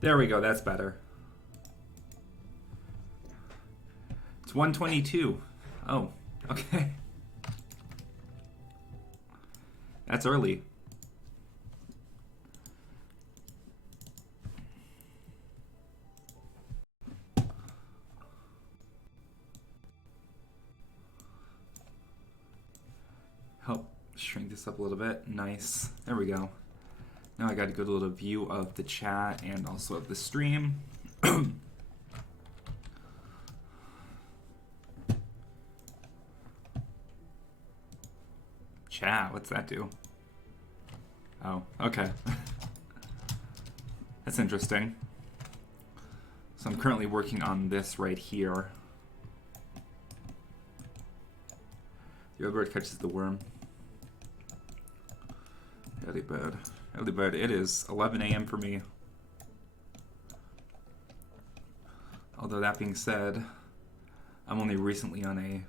There we go, that's better. It's 122. Oh, okay. That's early. Help shrink this up a little bit. Nice. There we go. Now I got a good little view of the chat and also of the stream. Chat, what's that do? Oh, okay. That's interesting. So I'm currently working on this right here. The old bird catches the worm. Early bird. Early bird. It is 11 a.m. for me. Although that being said, I'm only recently on a...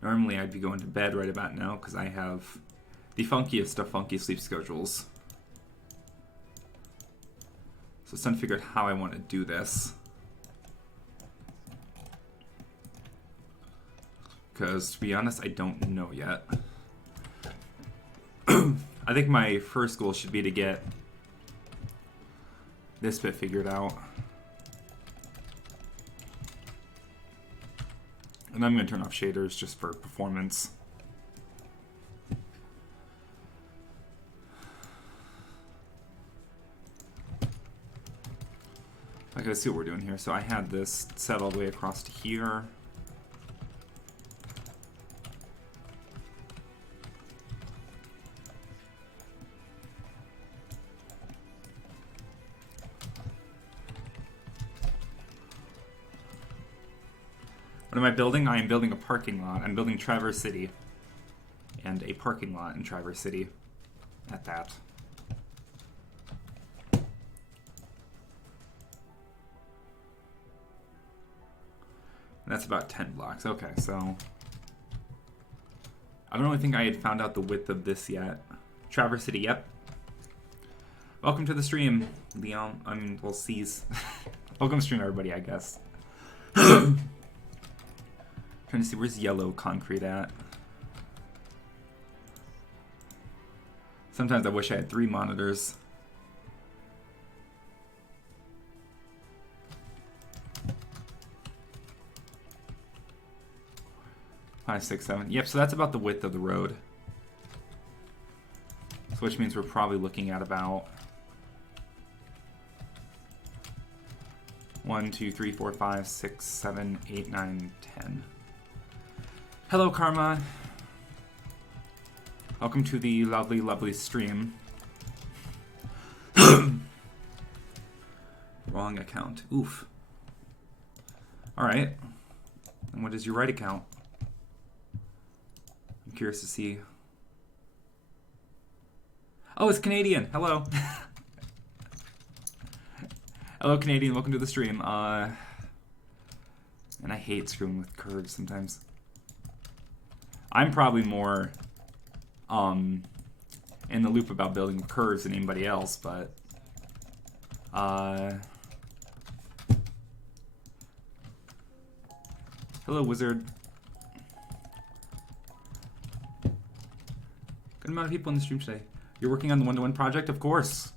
Normally I'd be going to bed right about now because I have the funkiest of funky sleep schedules. So I'm trying to figure out how I want to do this. Because to be honest, I don't know yet. I think my first goal should be to get this bit figured out. And I'm going to turn off shaders just for performance. I gotta see what we're doing here. So I had this set all the way across to here. What am I building? I am building a parking lot. I'm building Traverse City. And a parking lot in Traverse City. At that. And that's about 10 blocks. Okay, so... I don't really think I had found out the width of this yet. Traverse City, yep. Welcome to the stream, Leon. I mean, well, C's. Welcome to stream, everybody, I guess. Trying to see where's yellow concrete at. Sometimes I wish I had 3 monitors. Five, 6, 7. Yep, so that's about the width of the road. So which means we're probably looking at about 1, 2, 3, 4, 5, 6, 7, 8, 9, 10. Hello, Karma. Welcome to the lovely, lovely stream. Wrong account. Oof. Alright. And what is your right account? I'm curious to see. Oh, it's Canadian. Hello. Hello, Canadian. Welcome to the stream. And I hate screwing with curves sometimes. I'm probably more in the loop about building curves than anybody else, but hello, wizard. Good amount of people in the stream today. You're working on the one-to-one project, of course.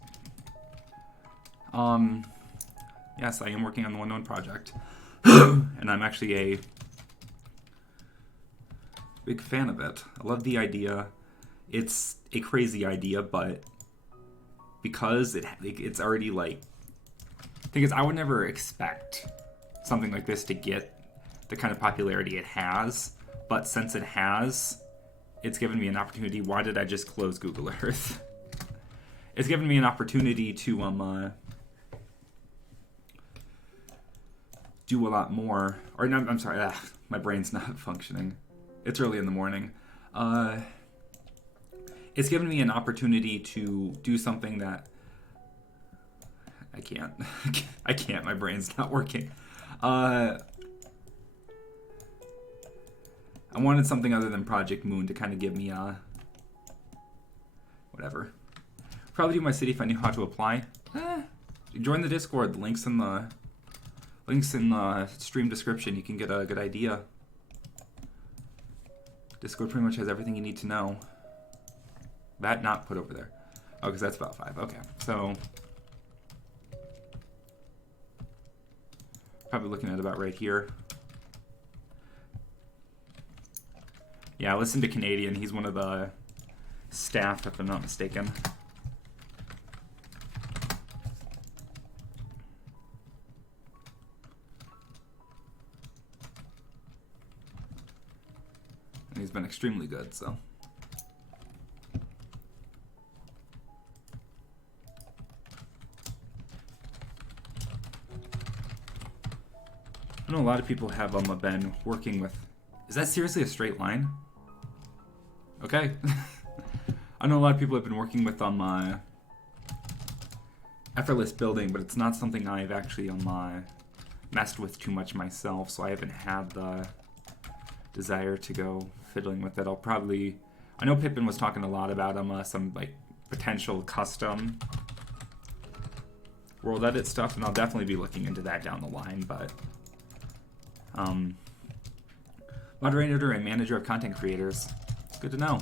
Yes, I am working on the one-to-one project, and I'm actually a big fan of it. I love the idea. It's a crazy idea, but because it's already like... The thing is, I would never expect something like this to get the kind of popularity it has, but since it has, it's given me an opportunity. Why did I just close Google Earth? It's given me an opportunity to do a lot more. Or no, I'm sorry, my brain's not functioning. It's early in the morning. It's given me an opportunity to do something that I can't. I can't. My brain's not working. I wanted something other than Project Moon to kind of give me whatever. Probably do my city if I knew how to apply. Join the Discord. Links in the stream description. You can get a good idea. Discord pretty much has everything you need to know. That not put over there. Oh, because that's about 5. Okay, so probably looking at about right here. Yeah, listen to Canadian. He's one of the staff, if I'm not mistaken. And he's been extremely good, so. I know a lot of people have been working with... Is that seriously a straight line? Okay. I know a lot of people have been working with effortless building, but it's not something I've actually messed with too much myself, so I haven't had the desire to go fiddling with it. I'll probably... I know Pippin was talking a lot about some like potential custom world edit stuff, and I'll definitely be looking into that down the line, but moderator and manager of content creators. It's good to know.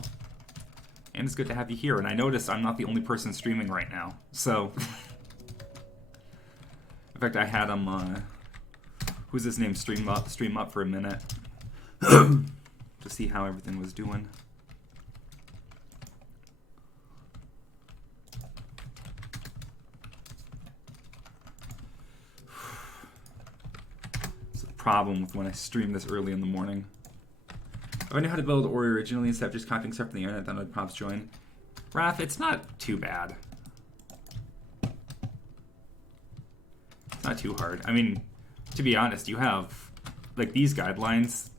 And it's good to have you here. And I noticed I'm not the only person streaming right now. So, in fact, I had who's his name, stream up for a minute to see how everything was doing. It's a problem with when I stream this early in the morning. If I knew how to build Ori originally instead of just copying stuff from the internet, then I'd props join. Raph, it's not too bad. It's not too hard. I mean, to be honest, you have, like, these guidelines,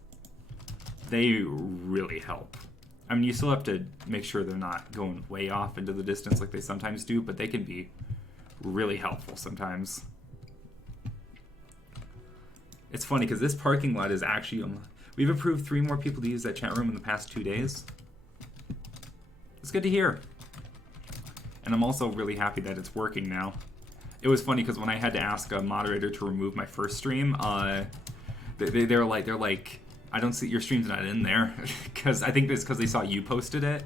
they really help. I mean, you still have to make sure they're not going way off into the distance like they sometimes do, but they can be really helpful sometimes. It's funny, because this parking lot is actually... we've approved 3 more people to use that chat room in the past 2 days. It's good to hear. And I'm also really happy that it's working now. It was funny because when I had to ask a moderator to remove my first stream, they're like, I don't see your stream's not in there, because I think it's because they saw you posted it,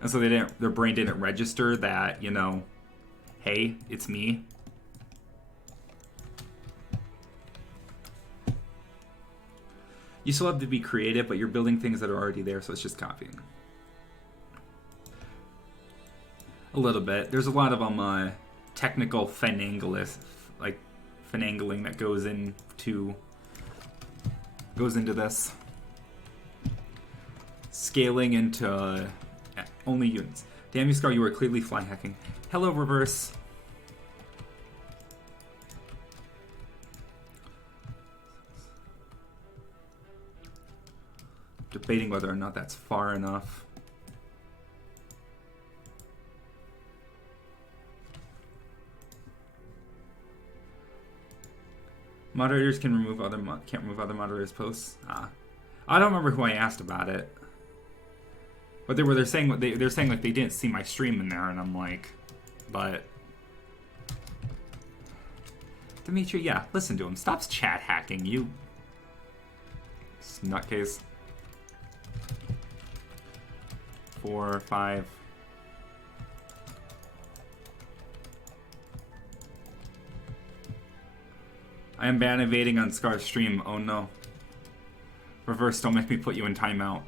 and so their brain didn't register that, you know, hey, it's me. You still have to be creative, but you're building things that are already there, so it's just copying. A little bit. There's a lot of technical finagling that goes into this. Scaling into only units. Damn you, Scar, you are clearly fly hacking. Hello, Reverse. Debating whether or not that's far enough. Moderators can remove can't remove other moderators' posts. I don't remember who I asked about it, but they're saying they're saying like they didn't see my stream in there, and I'm like, but Dimitri, yeah, listen to him. Stop chat hacking, you nutcase. 4, 5. I am ban evading on Scar's stream. Oh no. Reverse, don't make me put you in timeout.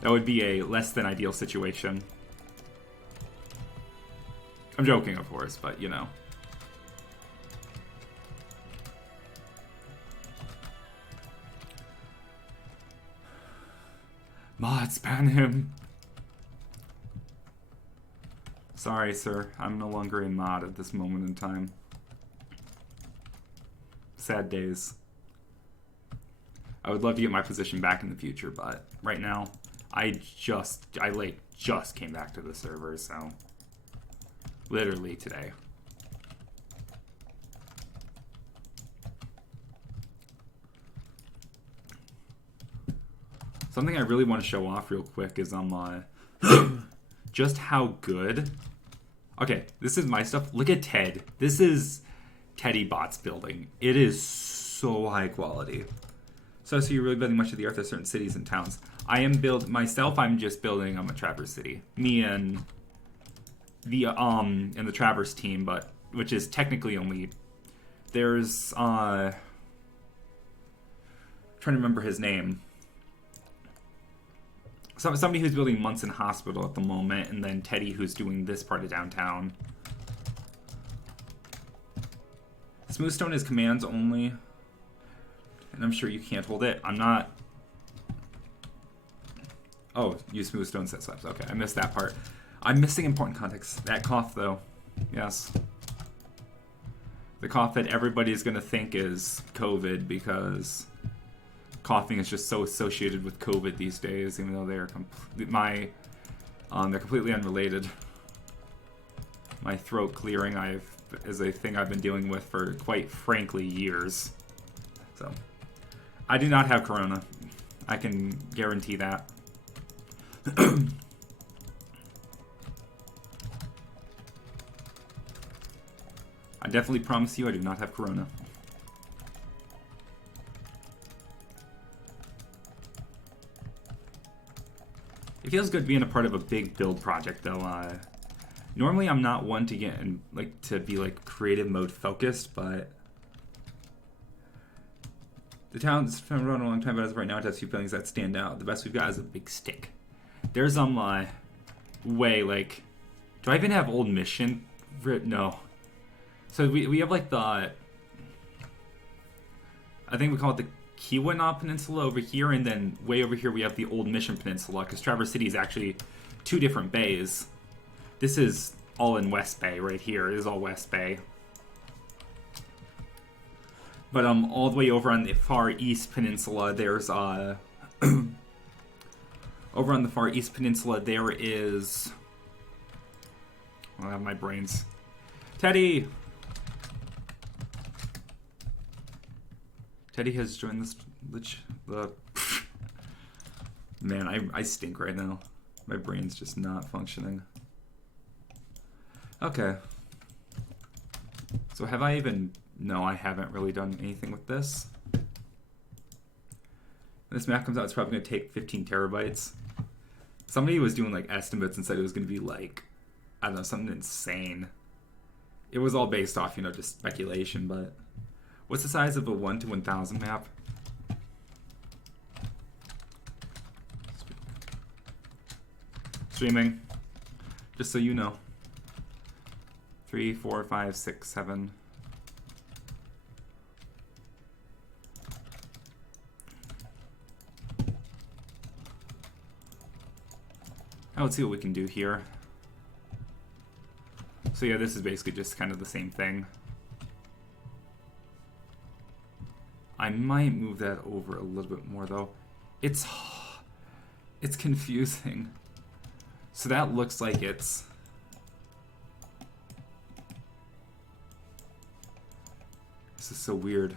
That would be a less than ideal situation. I'm joking, of course, but you know. Mods, ban him. Sorry, sir. I'm no longer a mod at this moment in time. Sad days. I would love to get my position back in the future, but right now, I just came back to the server, so literally today. Something I really want to show off real quick is just how good Okay, this is my stuff. Look at Ted. This is Teddy Bot's building. It is so high quality. So you're really building much of the earth of certain cities and towns. I am myself. I'm just building a Traverse City. Me and the Traverse team, but which is technically only there's trying to remember his name. Somebody who's building Munson Hospital at the moment, and then Teddy who's doing this part of downtown. Smoothstone is commands only. And I'm sure you can't hold it. I'm not... Oh, use Smoothstone set slabs. Okay, I missed that part. I'm missing important context. That cough, though. Yes. The cough that everybody is going to think is COVID, because coughing is just so associated with COVID these days, even though they're they're completely unrelated. My throat clearing is a thing I've been dealing with for, quite frankly, years. So, I do not have corona. I can guarantee that. I definitely promise you I do not have corona. It feels good being a part of a big build project, though. Normally, I'm not one to get in, to be creative mode focused, but the town's been around a long time, but as of right now, it has a few buildings that stand out. The best we've got is a big stick. There's do I even have old mission? No. So we have I think we call it the Keweenaw Peninsula over here, and then way over here we have the Old Mission Peninsula, because Traverse City is actually two different bays. This is all in West Bay right here. It is all West Bay. But all the way over on the far East Peninsula, there's over on the far East Peninsula there is... I have my brains. Teddy! Teddy has joined this... Man, I stink right now. My brain's just not functioning. Okay. So have I even... No, I haven't really done anything with this. When this map comes out, it's probably going to take 15 terabytes. Somebody was doing estimates and said it was going to be I don't know, something insane. It was all based off, just speculation, but... What's the size of a 1 to 1000 map? Streaming. Just so you know. 3, 4, 5, 6, 7. Now let's see what we can do here. So yeah, this is basically just kind of the same thing. I might move that over a little bit more though. It's confusing. So that looks like it's... This is so weird.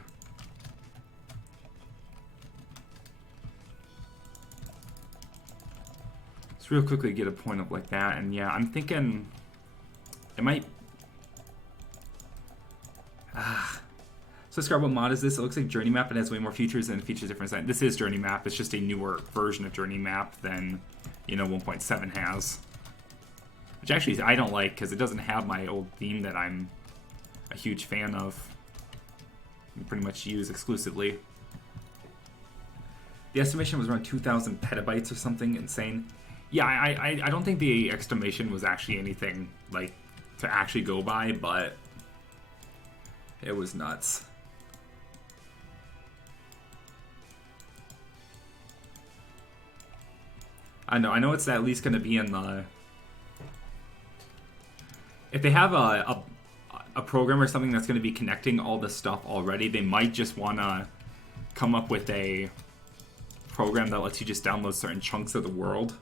Let's real quickly get a point up like that, and yeah, I'm thinking it might... So describe what mod is this? It looks like Journey Map and has way more features and features different design. This is Journey Map. It's just a newer version of Journey Map than 1.7 has. Which actually I don't like, because it doesn't have my old theme that I'm a huge fan of. I pretty much use exclusively. The estimation was around 2,000 petabytes or something insane. Yeah, I don't think the estimation was actually anything to actually go by, but it was nuts. I know it's at least going to be in the... If they have a program or something that's going to be connecting all this stuff already, they might just want to come up with a program that lets you just download certain chunks of the world.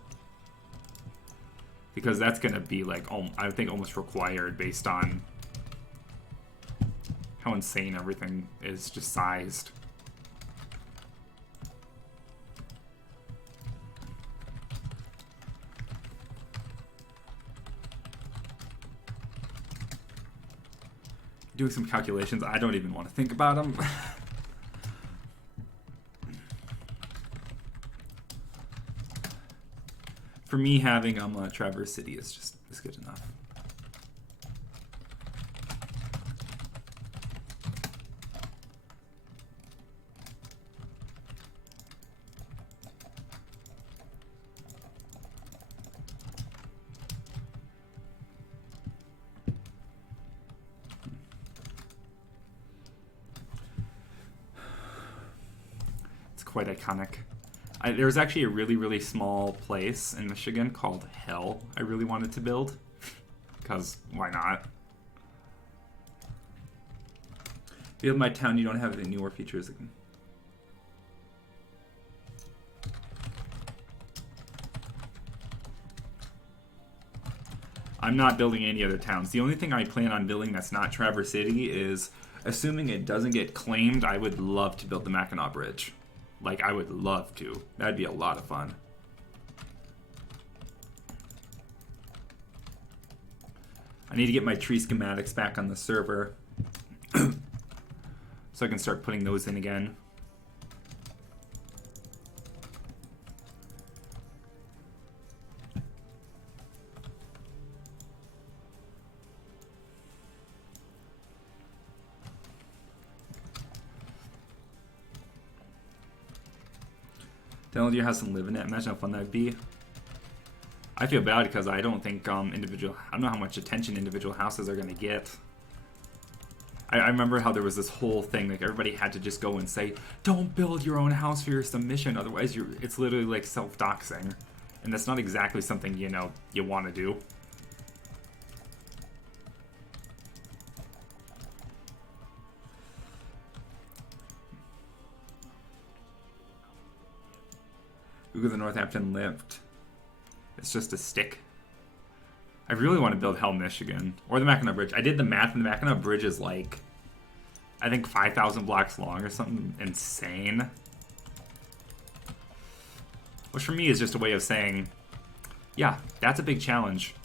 Because that's going to be I think almost required based on how insane everything is just sized. doing some calculations. I don't even want to think about them. For me, having Traverse City is good enough. Quite iconic. There was actually a really small place in Michigan called Hell I really wanted to build, because why not? Build my town, you don't have the newer features. I'm not building any other towns. The only thing I plan on building that's not Traverse City is, assuming it doesn't get claimed, I would love to build the Mackinac Bridge. Like, I would love to. That'd be a lot of fun. I need to get my tree schematics back on the server so I can start putting those in again. Download your house and live in it. Imagine how fun that would be. I feel bad because I don't think I don't know how much attention individual houses are going to get. I remember how there was this whole thing, like everybody had to just go and say, don't build your own house for your submission, otherwise it's literally like self-doxing. And that's not exactly something, you know, you want to do. Google the Northampton lift. It's just a stick. I really want to build Hell, Michigan. Or the Mackinac Bridge. I did the math, and the Mackinac Bridge is like, I think 5,000 blocks long or something insane. Which for me is just a way of saying, yeah, that's a big challenge.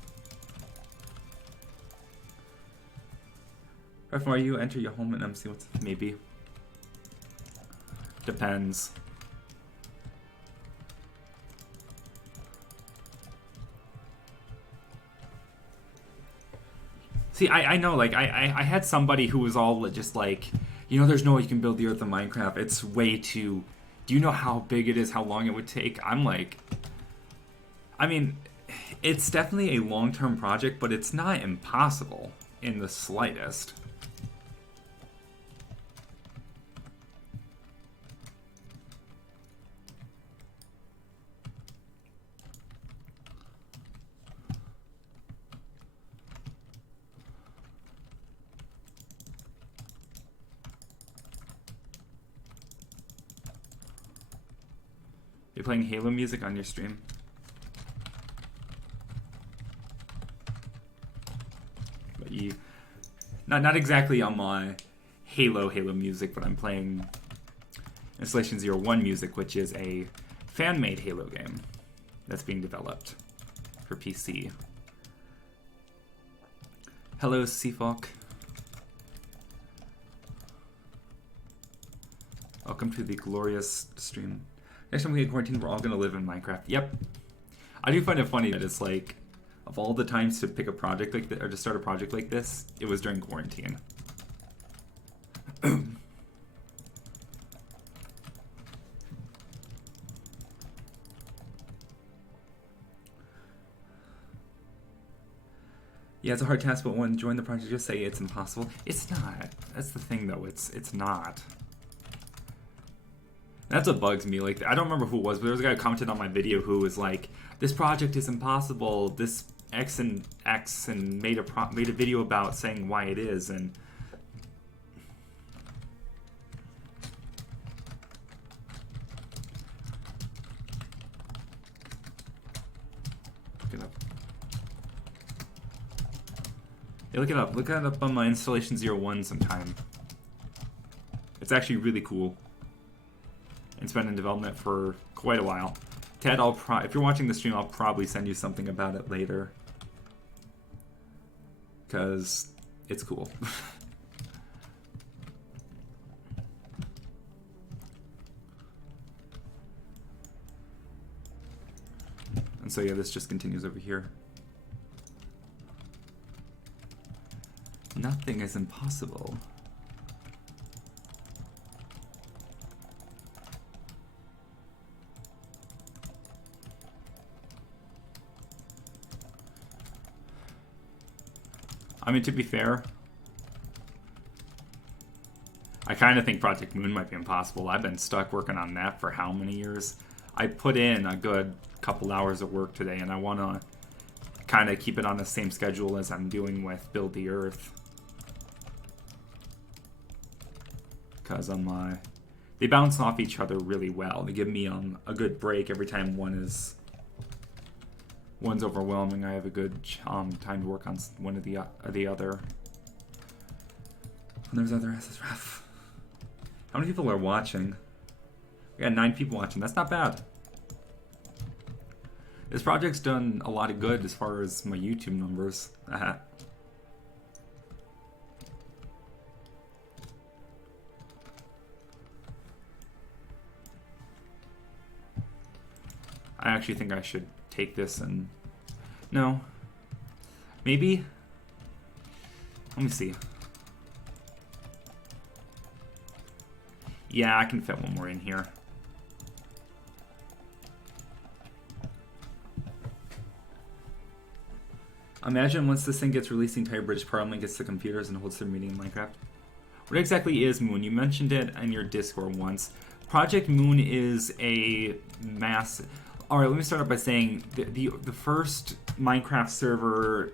Before you enter your home and MC, what's maybe? Depends. See, I know, like, I had somebody who was all just like, you know, there's no way you can build the Earth of Minecraft. It's way too... Do you know how big it is, how long it would take? I'm like... I mean, it's definitely a long-term project, but it's not impossible in the slightest. You're playing Halo music on your stream? But you... Not exactly on my Halo music, but I'm playing Installation 01 music, which is a fan-made Halo game that's being developed for PC. Hello, Seafolk. Welcome to the glorious stream. Next time we get quarantined, we're all going to live in Minecraft. Yep. I do find it funny that it's like, of all the times to pick a project like this, or to start a project like this, it was during quarantine. Yeah, it's a hard task, but when join the project, just say it's impossible. It's not. That's the thing, though. It's not. That's what bugs me. Like, I don't remember who it was, but there was a guy who commented on my video who was like, "This project is impossible. This X and made a video about saying why it is." And look it up. Yeah, look it up. Look it up on my Installation 01 sometime. It's actually really cool. It's been in development for quite a while. Ted, if you're watching the stream, I'll probably send you something about it later. Because it's cool. And so yeah, this just continues over here. Nothing is impossible. I mean, to be fair, I kind of think Project Moon might be impossible. I've been stuck working on that for how many years? I put in a good couple hours of work today, and I want to kind of keep it on the same schedule as I'm doing with Build the Earth. Because they bounce off each other really well. They give me a good break every time one's overwhelming. I have a good time to work on one of the other. And there's other SSRF. How many people are watching? We got 9 people watching. That's not bad. This project's done a lot of good as far as my YouTube numbers. I actually think I should take this and... No. Maybe? Let me see. Yeah, I can fit one more in here. Imagine once this thing gets released, the entire British Parliament gets the computers and holds their meeting in Minecraft. What exactly is Moon? You mentioned it in your Discord once. Project Moon is a mass... Alright, let me start off by saying the first Minecraft server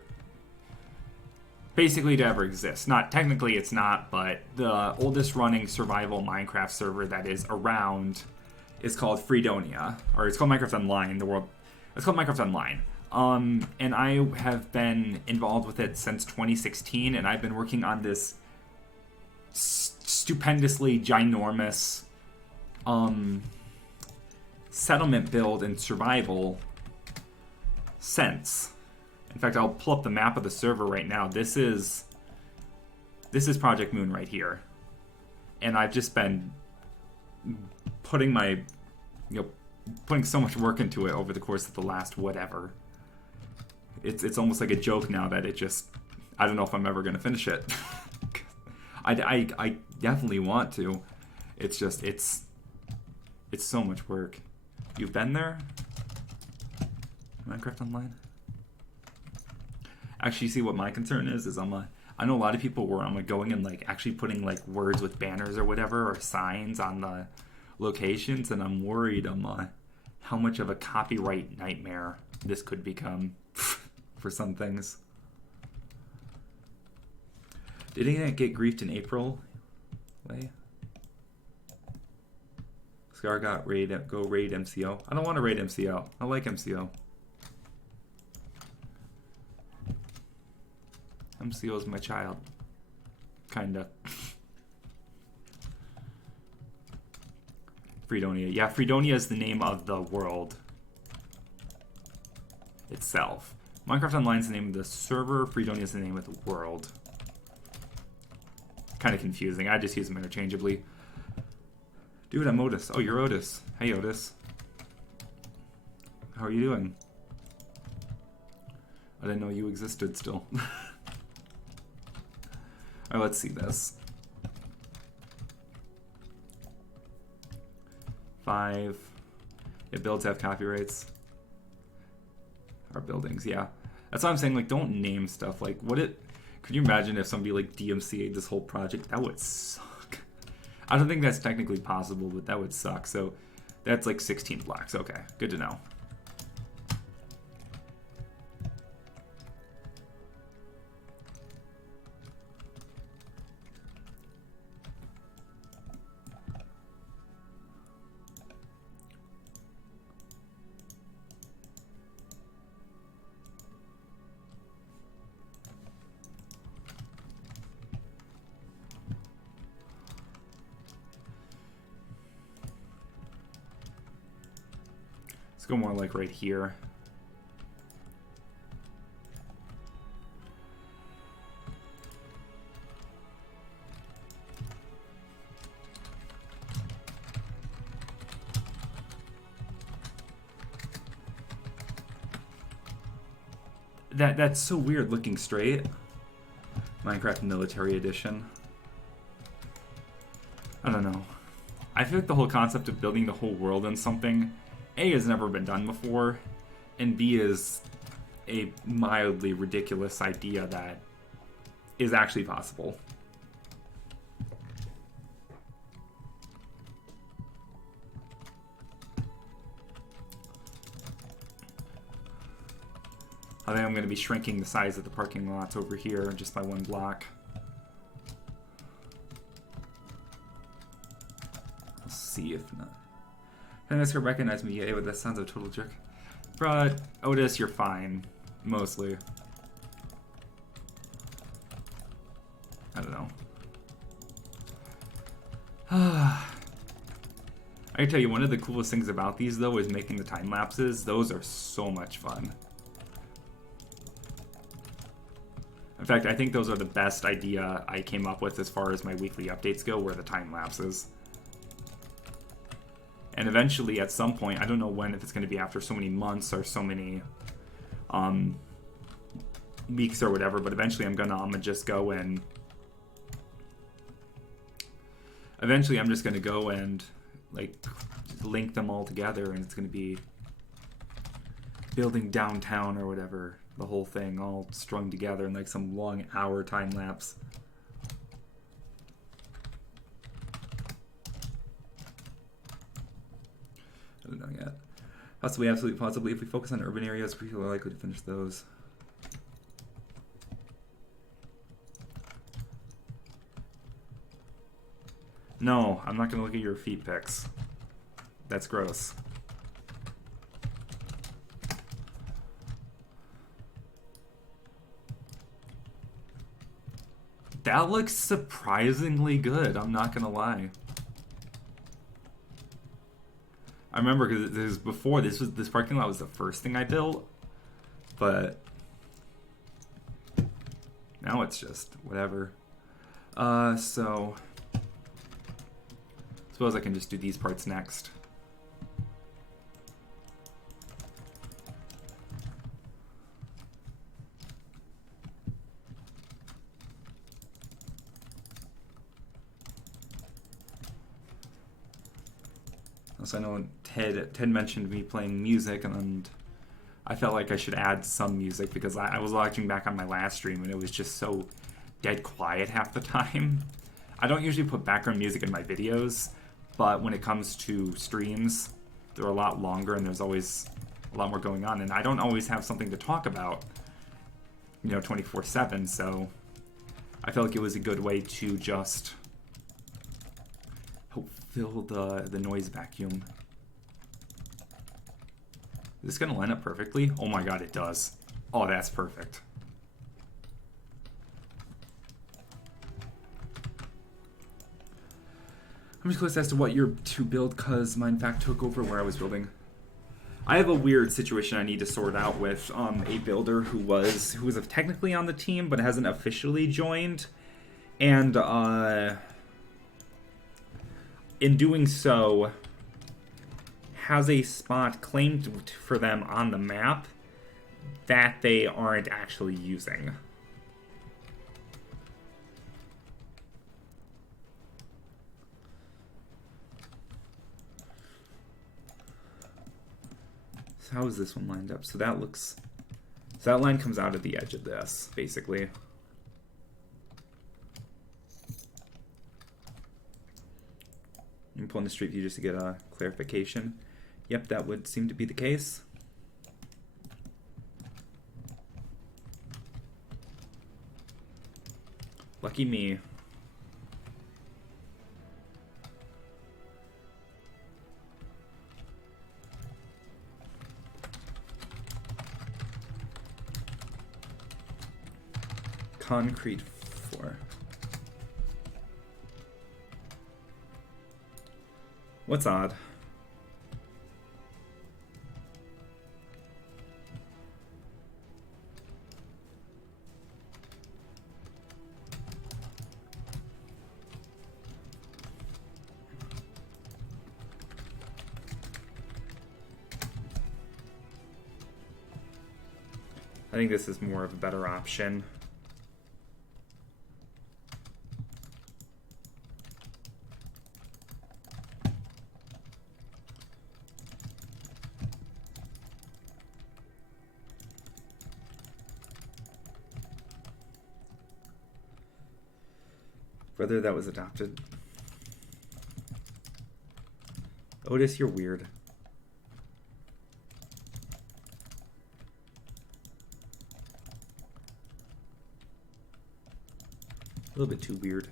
basically to ever exist. Not technically it's not, but the oldest running survival Minecraft server that is around is called Freedonia. Or it's called Minecraft Online. It's called Minecraft Online. And I have been involved with it since 2016, and I've been working on this stupendously ginormous settlement build and survival since. In fact, I'll pull up the map of the server right now. This is Project Moon right here, and I've just been putting putting so much work into it over the course of the last whatever. It's almost like a joke now that I don't know if I'm ever gonna finish it. I definitely want to. It's just it's so much work. You've been there? Minecraft Online? Actually, see what my concern is I know a lot of people were going and actually putting words with banners or whatever or signs on the locations, and I'm worried how much of a copyright nightmare this could become for some things. Did it get griefed in April? Way. Scar got go raid MCO. I don't want to raid MCO. I like MCO. MCO is my child. Kinda. Freedonia. Yeah, Freedonia is the name of the world itself. Minecraft Online is the name of the server. Freedonia is the name of the world. Kind of confusing. I just use them interchangeably. Dude, I'm Otis. Oh, you're Otis. Hey, Otis. How are you doing? I didn't know you existed still. Alright, let's see this. 5. It builds have copyrights. Our buildings, yeah. That's what I'm saying, don't name stuff. Could you imagine if somebody DMCA'd this whole project? That would suck. I don't think that's technically possible, but that would suck. So that's 16 blocks. Okay, good to know. Go more right here. That's so weird looking straight. Minecraft Military Edition. I don't know. I feel like the whole concept of building the whole world in something, A, has never been done before, and B, is a mildly ridiculous idea that is actually possible. I think I'm going to be shrinking the size of the parking lots over here just by 1 block. Let's see if not. And that's gonna recognize me. Yeah, but that sounds like a total jerk. But Otis, you're fine, mostly. I don't know. I can tell you, one of the coolest things about these though is making the time lapses. Those are so much fun. In fact, I think those are the best idea I came up with as far as my weekly updates go, were the time lapses. And eventually, at some point, I don't know when, if it's going to be after so many months or so many weeks or whatever, but eventually I'm gonna just go and... Eventually I'm just going to go and, like, link them all together, and it's going to be building downtown or whatever. The whole thing all strung together in like some long hour time lapse. I don't know yet. Possibly, absolutely, possibly, if we focus on urban areas, people are likely to finish those. No, I'm not going to look at your feet pics. That's gross. That looks surprisingly good, I'm not gonna lie. I remember because this was before, this parking lot was the first thing I built, but now it's just whatever. So suppose I can just do these parts next. So I know Ted mentioned me playing music, and I felt like I should add some music because I was watching back on my last stream and it was just so dead quiet half the time. I don't usually put background music in my videos, but when it comes to streams, they're a lot longer and there's always a lot more going on, and I don't always have something to talk about, you know, 24/7, so I felt like it was a good way to just fill the noise vacuum. Is this gonna line up perfectly? Oh my god, it does. Oh, that's perfect. I'm just curious as to what you're to build, because mine in fact took over where I was building. I have a weird situation I need to sort out with a builder who was technically on the team but hasn't officially joined, and in doing so, has a spot claimed for them on the map that they aren't actually using. So how is this one lined up? So that looks... So that line comes out at the edge of this, basically. I'm pulling the street view just to get a clarification. Yep, that would seem to be the case. Lucky me. Concrete floor. What's odd? I think this is more of a better option. Brother that was adopted. Otis, you're weird. A little bit too weird.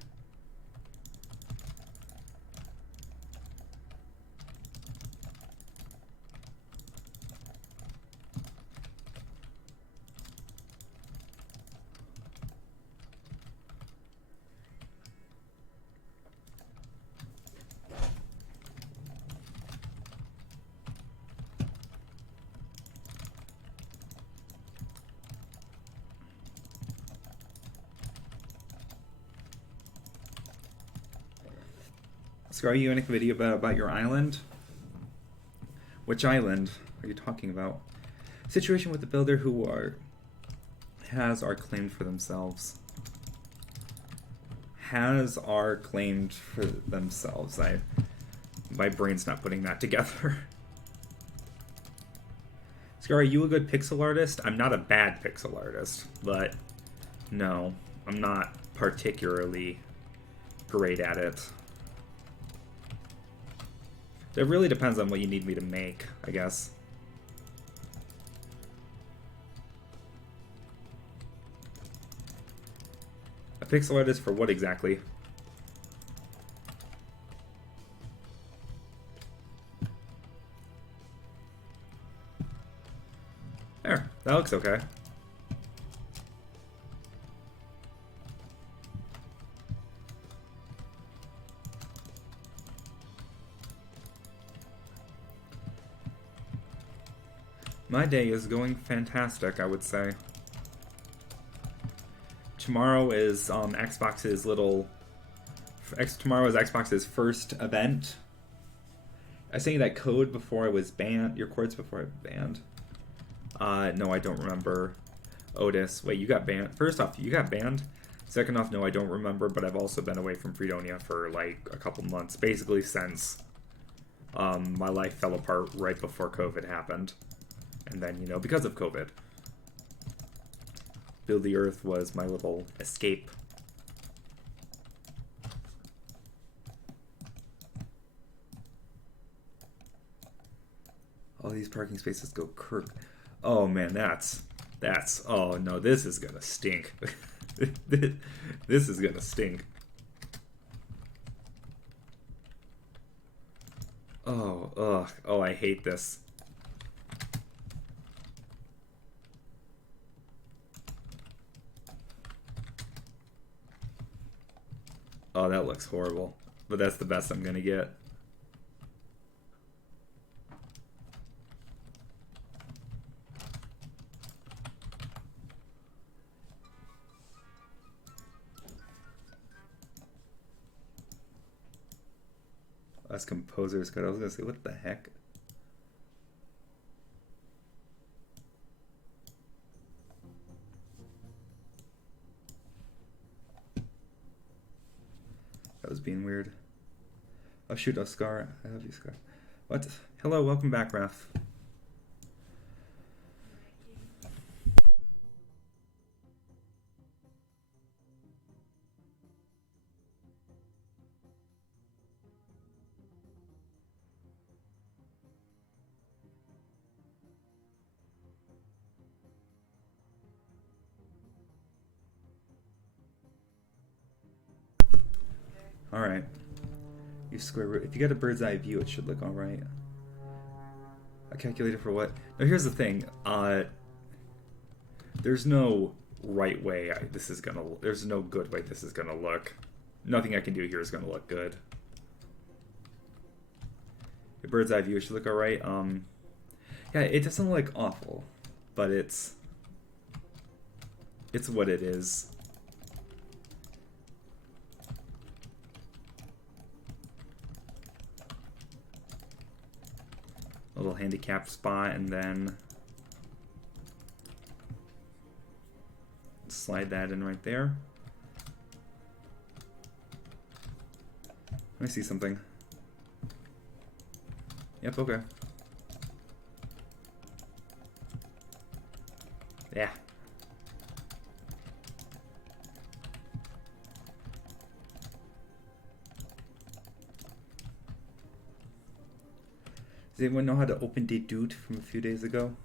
Scar, you make a video about your island? Which island are you talking about? Situation with the builder who has are claimed for themselves. Has are claimed for themselves. My brain's not putting that together. Scar, are you a good pixel artist? I'm not a bad pixel artist, but no, I'm not particularly great at it. It really depends on what you need me to make, I guess. A pixel artist for what exactly? There, that looks okay. My day is going fantastic, I would say. Tomorrow is Xbox's tomorrow is Xbox's first event. I sent you that code before I was banned. Your codes before I was banned. No, I don't remember. Otis, wait, you got banned. First off, you got banned. Second off, no, I don't remember, but I've also been away from Fredonia for like a couple months, basically since my life fell apart right before COVID happened. And then, you know, because of COVID. Build the Earth was my little escape. All these parking spaces go Kirk. Oh man, that's, oh no, this is gonna stink. This is gonna stink. Oh, ugh, oh, I hate this. Oh, that looks horrible. But that's the best I'm gonna get. That's composer's code. I was gonna say, what the heck? That was being weird. Oh shoot, oh Scar. I love you, Scar. What? Hello, welcome back, Raph. Alright. Use square root. If you get a bird's eye view, it should look alright. A calculator for what? Now here's the thing. There's no right way there's no good way this is gonna look. Nothing I can do here is gonna look good. The bird's eye view should look alright. Yeah, it doesn't look awful, but it's what it is. A little handicap spot, and then slide that in right there. Let me see something. Yep, okay. Yeah. Does anyone know how to open Dude from a few days ago?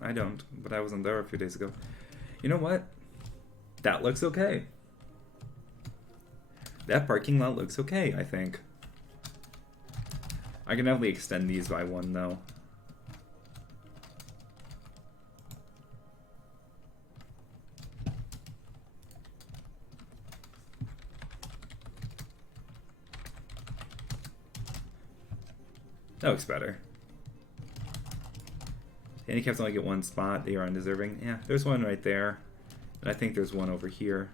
I don't, but I wasn't there a few days ago. You know what? That looks okay. That parking lot looks okay, I think. I can definitely extend these by one, though. That looks better. Handicaps only get one spot. They are undeserving. Yeah, there's one right there. And I think there's one over here.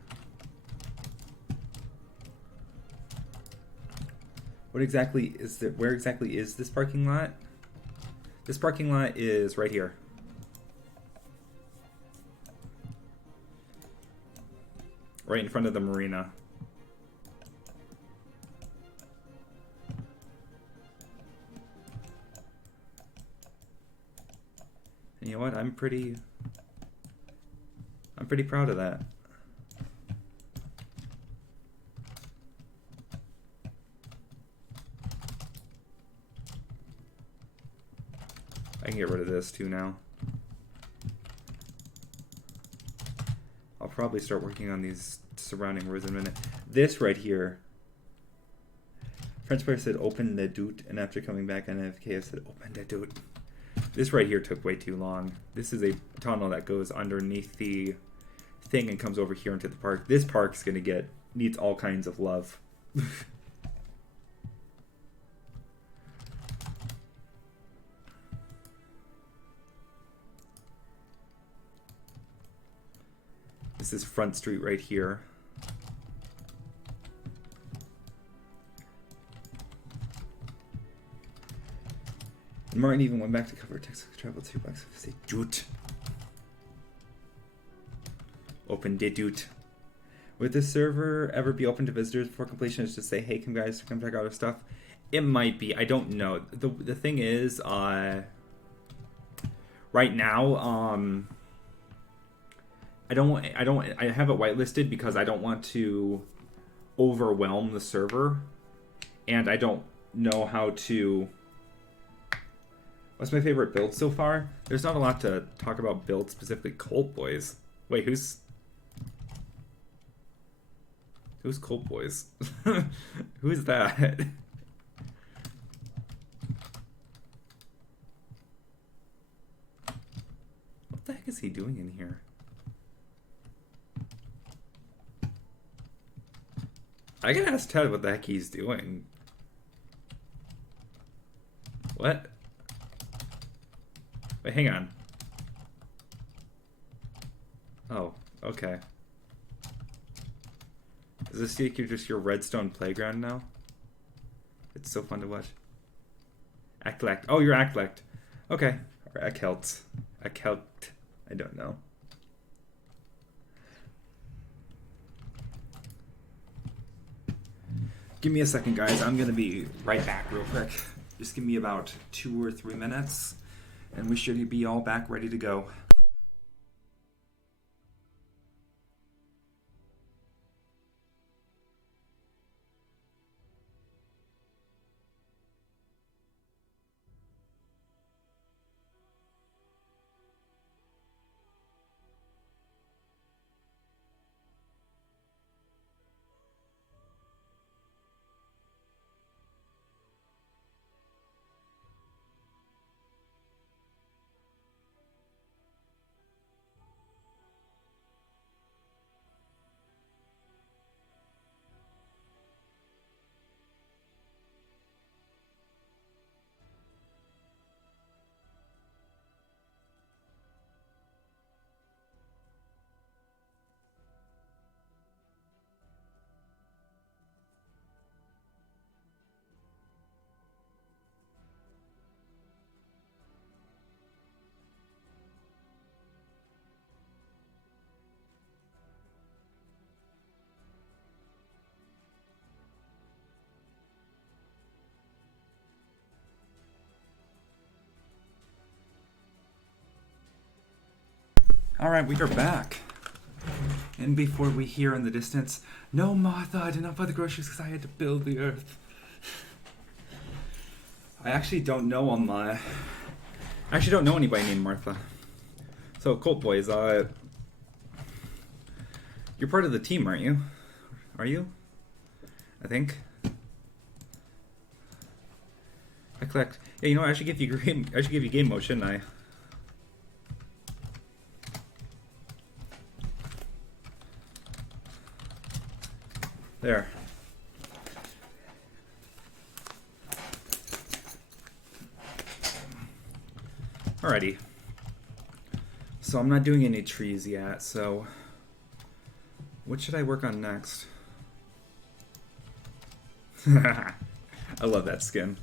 What exactly is there? Where exactly is this parking lot? This parking lot is right here. Right in front of the marina. And you know what? I'm pretty proud of that. I can get rid of this too now. I'll probably start working on these surrounding roads in a minute. This right here. French player said open the doot, and after coming back on AFK I said open the doot. This right here took way too long. This is a tunnel that goes underneath the thing and comes over here into the park. This park's gonna needs all kinds of love. This is Front Street right here. And Martin even went back to cover Texas Travel 2 bucks. Say doot. Open the doot. Would this server ever be open to visitors before completion? Is just say, hey, come guys, come check out our stuff. It might be. I don't know. The thing is, right now, I have it whitelisted because I don't want to overwhelm the server, and I don't know how to. What's my favorite build so far? There's not a lot to talk about build specifically. Colt Boys. Wait, who's Colt Boys? Who's that? What the heck is he doing in here? I can ask Ted what the heck he's doing. What? Wait, hang on. Oh, okay. Is this like just your redstone playground now? It's so fun to watch. Actlect. Oh, you're Actlect. Okay. Or Akelt. Akelt. I don't know. Give me a second, guys. I'm going to be right back real quick. Just give me about 2 or 3 minutes, and we should be all back ready to go. Alright, we are back. And before we hear in the distance, no, Martha, I did not buy the groceries because I had to build the earth. I actually don't know anybody named Martha. So, Colt Boys, you're part of the team, aren't you? Are you? I think. I collect. Yeah, you know, I should give you game mode, shouldn't I? There. Alrighty. So I'm not doing any trees yet, so what should I work on next? I love that skin.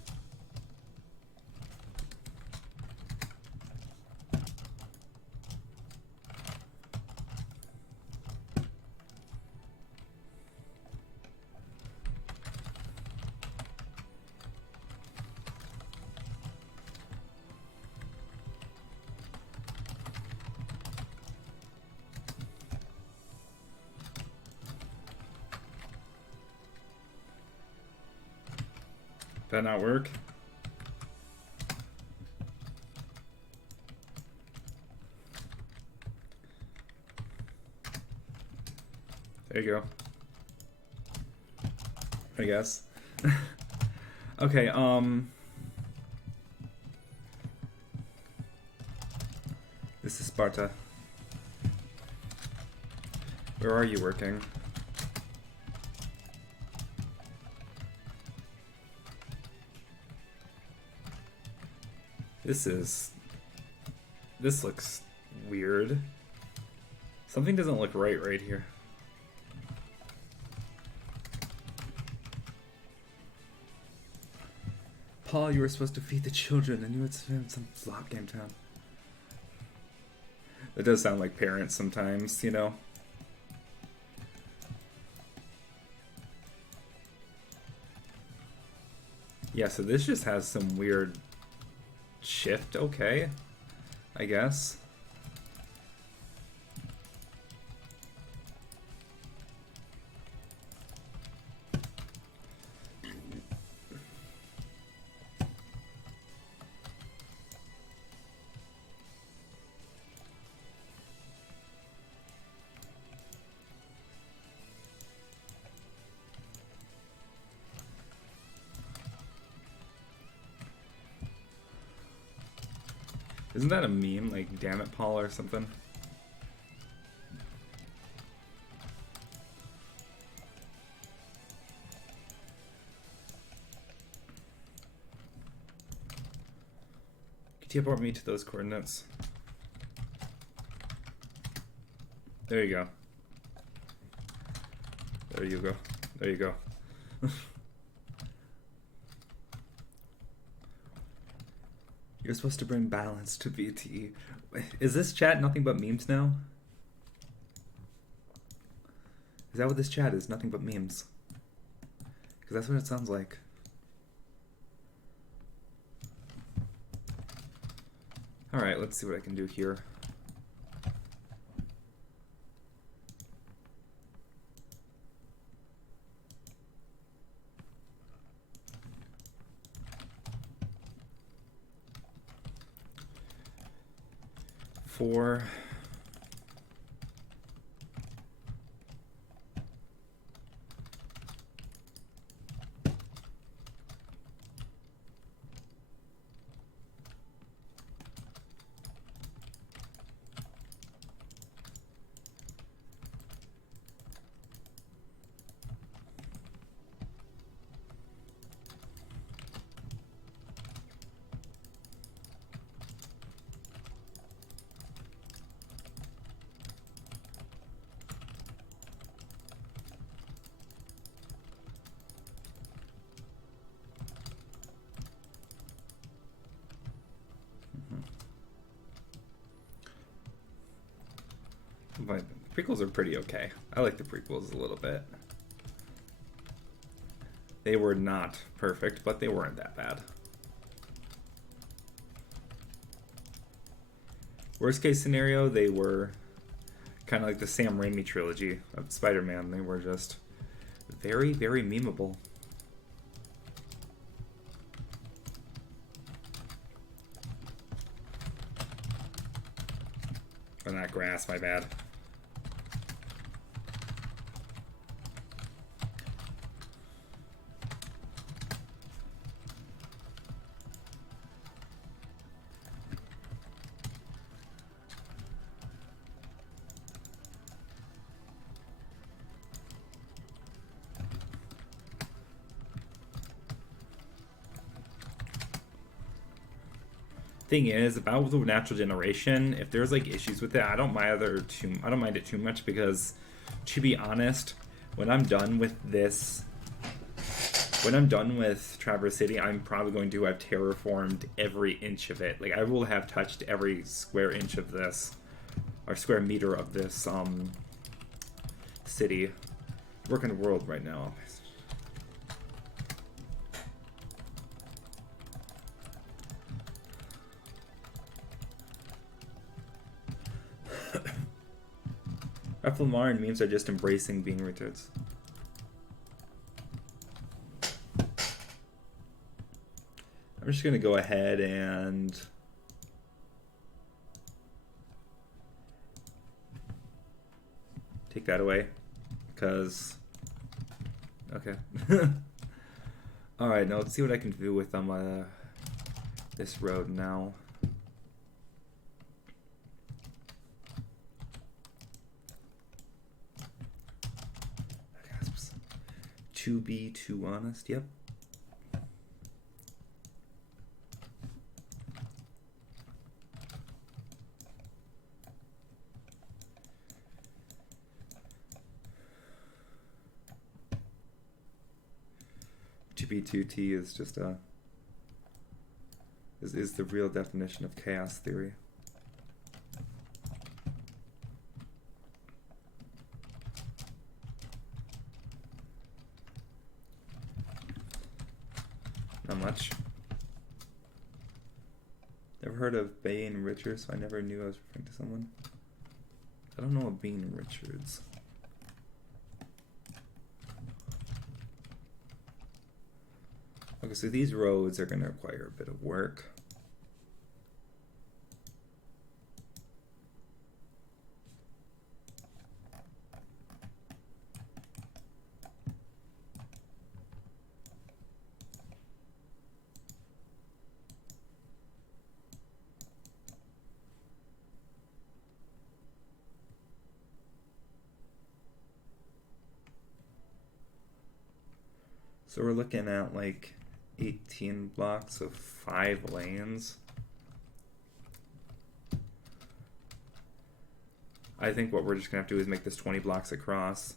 That not work? There you go. I guess. Okay, this is Sparta. Where are you working? This looks weird. Something doesn't look right here. Paul, you were supposed to feed the children and you would spend some flop game town. That does sound like parents sometimes, you know? Yeah, so this just has some weird shift, okay, I guess. Isn't that a meme, like, damn it, Paul, or something? Could you teleport me to those coordinates? There you go. There you go. There you go. You're supposed to bring balance to BTE. Is this chat nothing but memes now? Is that what this chat is? Nothing but memes? Because that's what it sounds like. Alright, let's see what I can do here. Four. But the prequels are pretty okay. I like the prequels a little bit. They were not perfect, but they weren't that bad. Worst case scenario, they were Kind of like the Sam Raimi trilogy of Spider-Man. They were just very, very memeable. Oh, not grass, my bad. Thing is about the natural generation, if there's like issues with it, I don't mind it too much, because to be honest, when I'm done with Traverse City, I'm probably going to have terraformed every inch of it. Like, I will have touched every square inch of this, or square meter of this city. Working the world right now. Lamar and memes are just embracing being retards. I'm just gonna go ahead and take that away, because okay. All right, now let's see what I can do with this road now. To be too honest, yep. GB2T is just is the real definition of chaos theory. Not much. Never heard of Bain Richards, so I never knew I was referring to someone. I don't know a Bain Richards. Okay, so these roads are going to require a bit of work. So we're looking at like 18 blocks of 5 lanes. I think what we're just gonna have to do is make this 20 blocks across.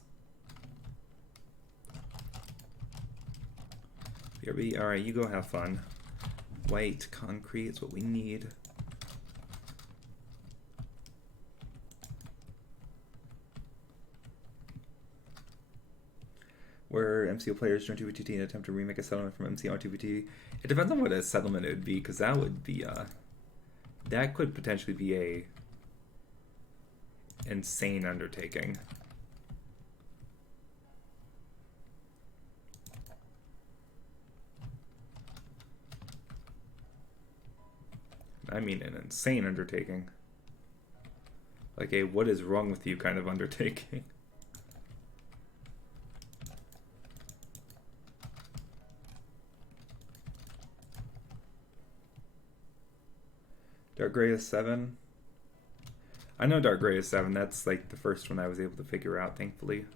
BRB, alright, you go have fun. White concrete is what we need. Where MCO players join TVT and attempt to remake a settlement from MCO TVT. It depends on what a settlement it would be, because that would be that could potentially be a insane undertaking. I mean an insane undertaking. Like a what is wrong with you kind of undertaking. Dark Gray is 7. I know Dark Gray is 7. That's like the first one I was able to figure out, thankfully.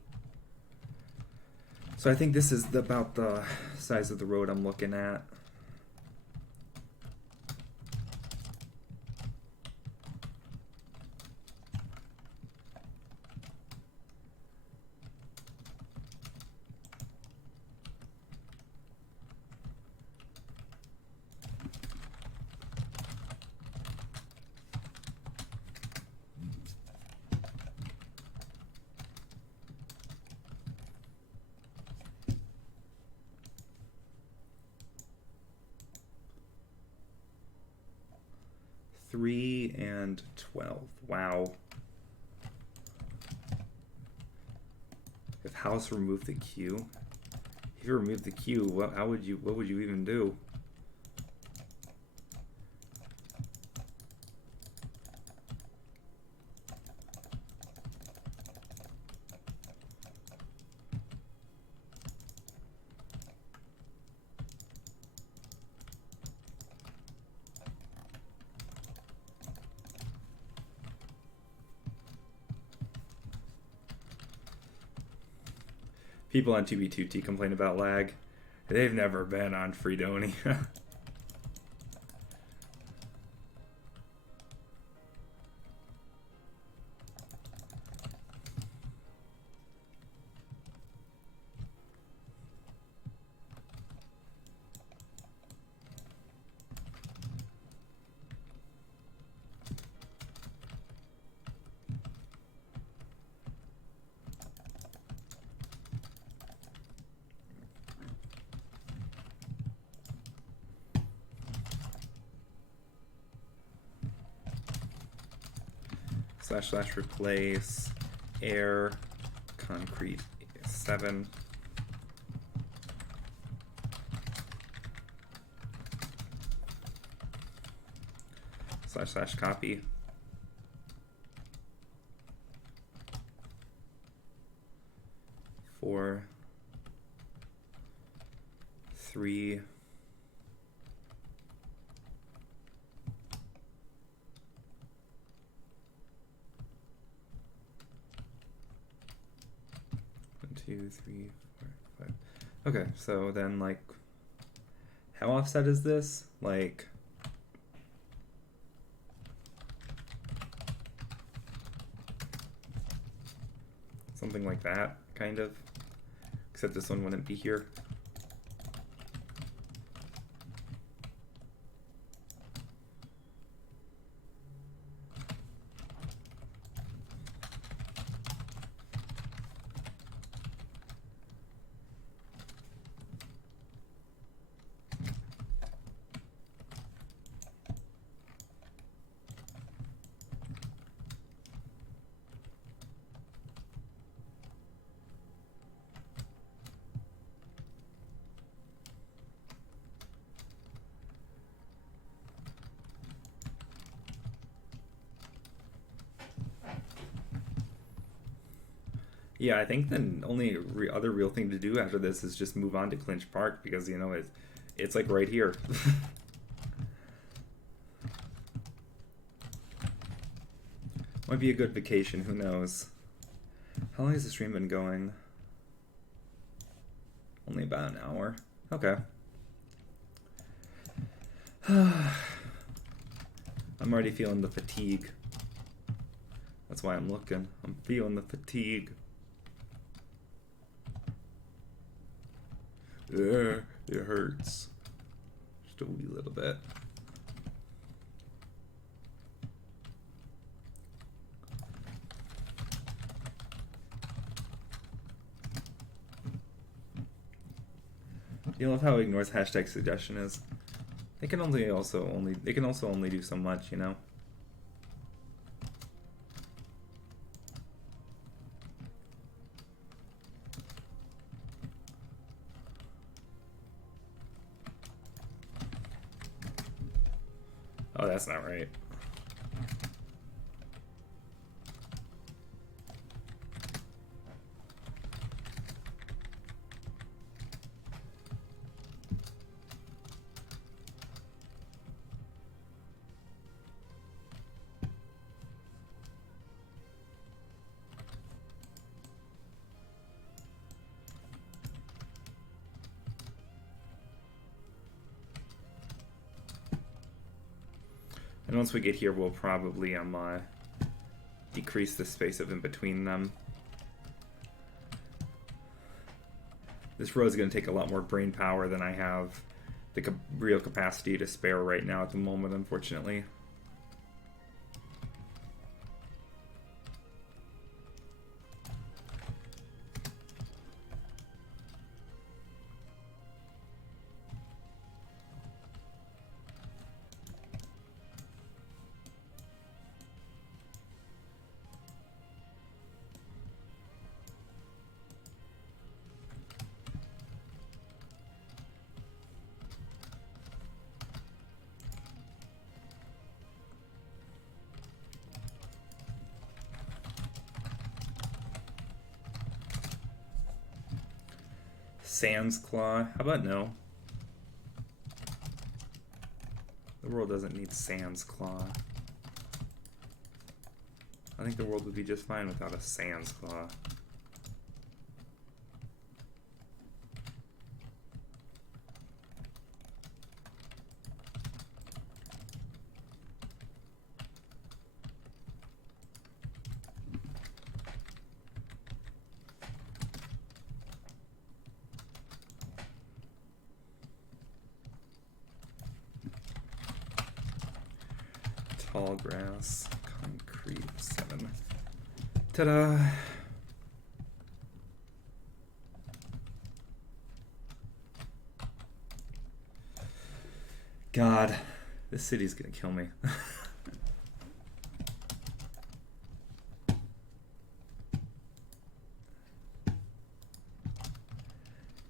So I think this is about the size of the road I'm looking at. And 12. Wow. House remove the queue. If you remove the queue, what would you even do? People on 2B2T complain about lag. They've never been on Freedonia. / replace air concrete 7 / copy 4 3 2 3 4 5. Okay, so then like how offset is this? Like something like that, kind of. Except this one wouldn't be here. Yeah, I think the only other real thing to do after this is just move on to Clinch Park because, you know, it's like right here. Might be a good vacation, who knows. How long has the stream been going? Only about an hour. Okay. I'm already feeling the fatigue. That's why I'm looking. I'm feeling the fatigue. It hurts. Just a wee little bit. You love how it ignores hashtag suggestion is. They can also only do so much, you know. Oh, that's not right. And once we get here, we'll probably decrease the space of in between them. This row is going to take a lot more brain power than I have the real capacity to spare right now at the moment, unfortunately. Sans Claw. How about no? The world doesn't need Sans Claw. I think the world would be just fine without a Sans Claw. Tall grass, concrete, 7. Ta-da! God, this city's gonna kill me.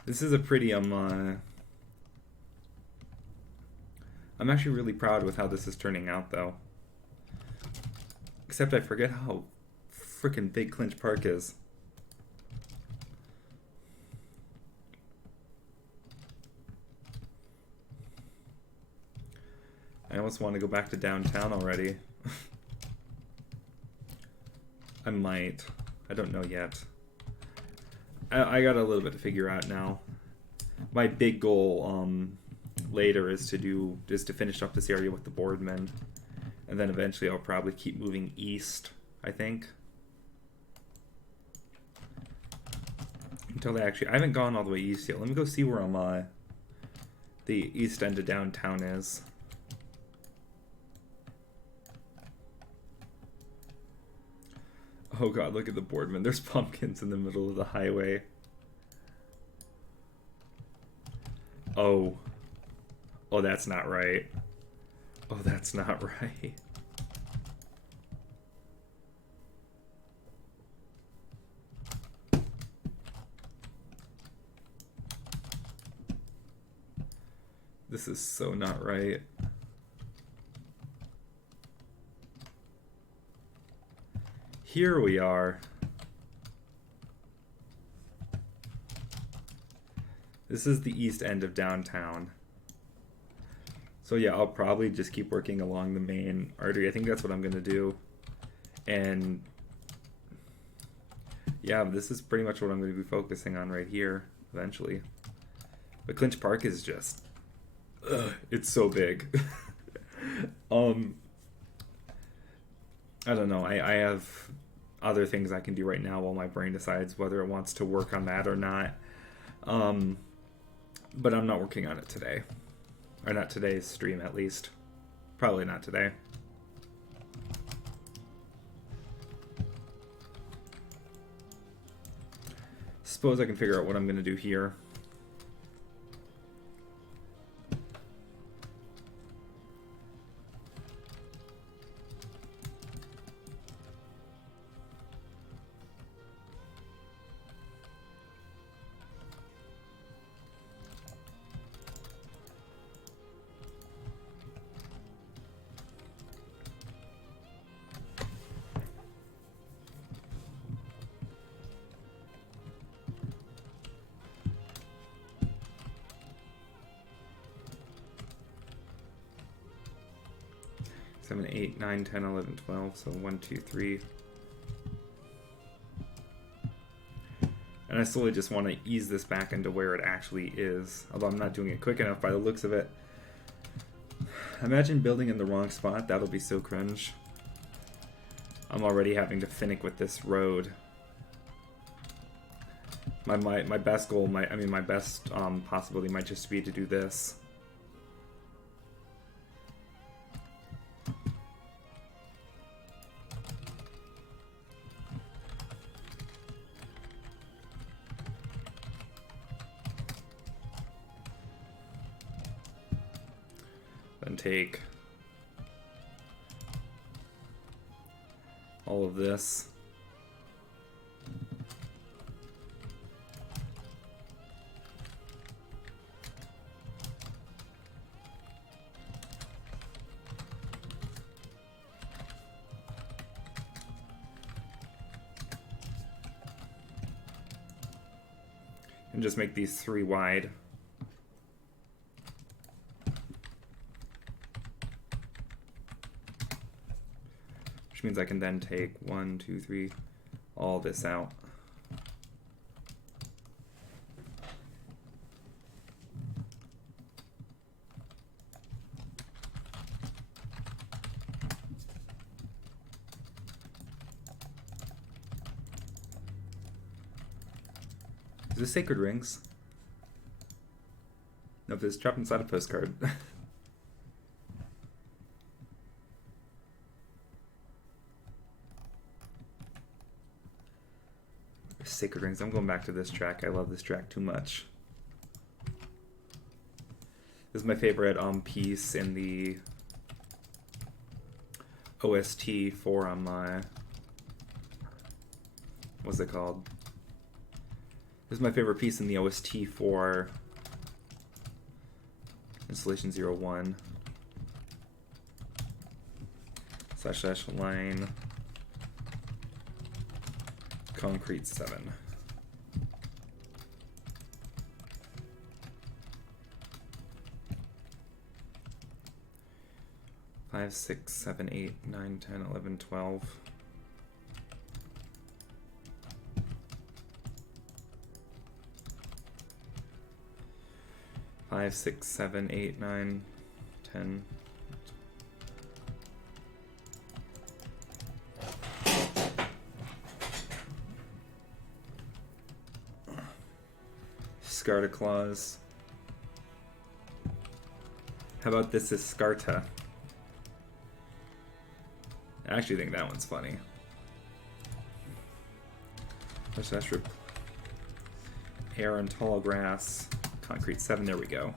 This is a pretty, I'm actually really proud with how this is turning out, though. Except I forget how freaking big Clinch Park is. I almost want to go back to downtown already. I might. I don't know yet. I got a little bit to figure out now. My big goal later is to finish up this area with the boardmen. And then eventually I'll probably keep moving east, I think. Until they actually... I haven't gone all the way east yet. Let me go see where the east end of downtown is. Oh god, look at the boardman. There's pumpkins in the middle of the highway. Oh. Oh, that's not right. Oh, that's not right. This is so not right. Here we are. This is the east end of downtown. So yeah, I'll probably just keep working along the main artery. I think that's what I'm going to do. And yeah, this is pretty much what I'm going to be focusing on right here eventually. But Clinch Park is just... it's so big. I don't know. I have other things I can do right now while my brain decides whether it wants to work on that or not. But I'm not working on it today. Or not today's stream, at least. Probably not today. Suppose I can figure out what I'm going to do here. Seven, 8, 9, 10, 11, 12. So 1, 2, 3. And I slowly just want to ease this back into where it actually is. Although I'm not doing it quick enough by the looks of it. Imagine building in the wrong spot. That'll be so cringe. I'm already having to finick with this road. My best goal, my best possibility might just be to do this. Then take all of this. And and just make these 3 wide. Which means I can then take 1, 2, 3, all this out. Is this Sacred Rings? No, this is trapped inside a postcard. Sacred Rings. I'm going back to this track. I love this track too much. This is my favorite piece in the OST for what's it called? This is my favorite piece in the OST for Installation 01 / line Concrete 7. Five, 6, 7, 8, 9, 10, 11, 12. Five, 6, 7, 8, 9, 10. ScarClaw. How about this is Scarta? I actually think that one's funny. Air and tall grass. Concrete 7, there we go.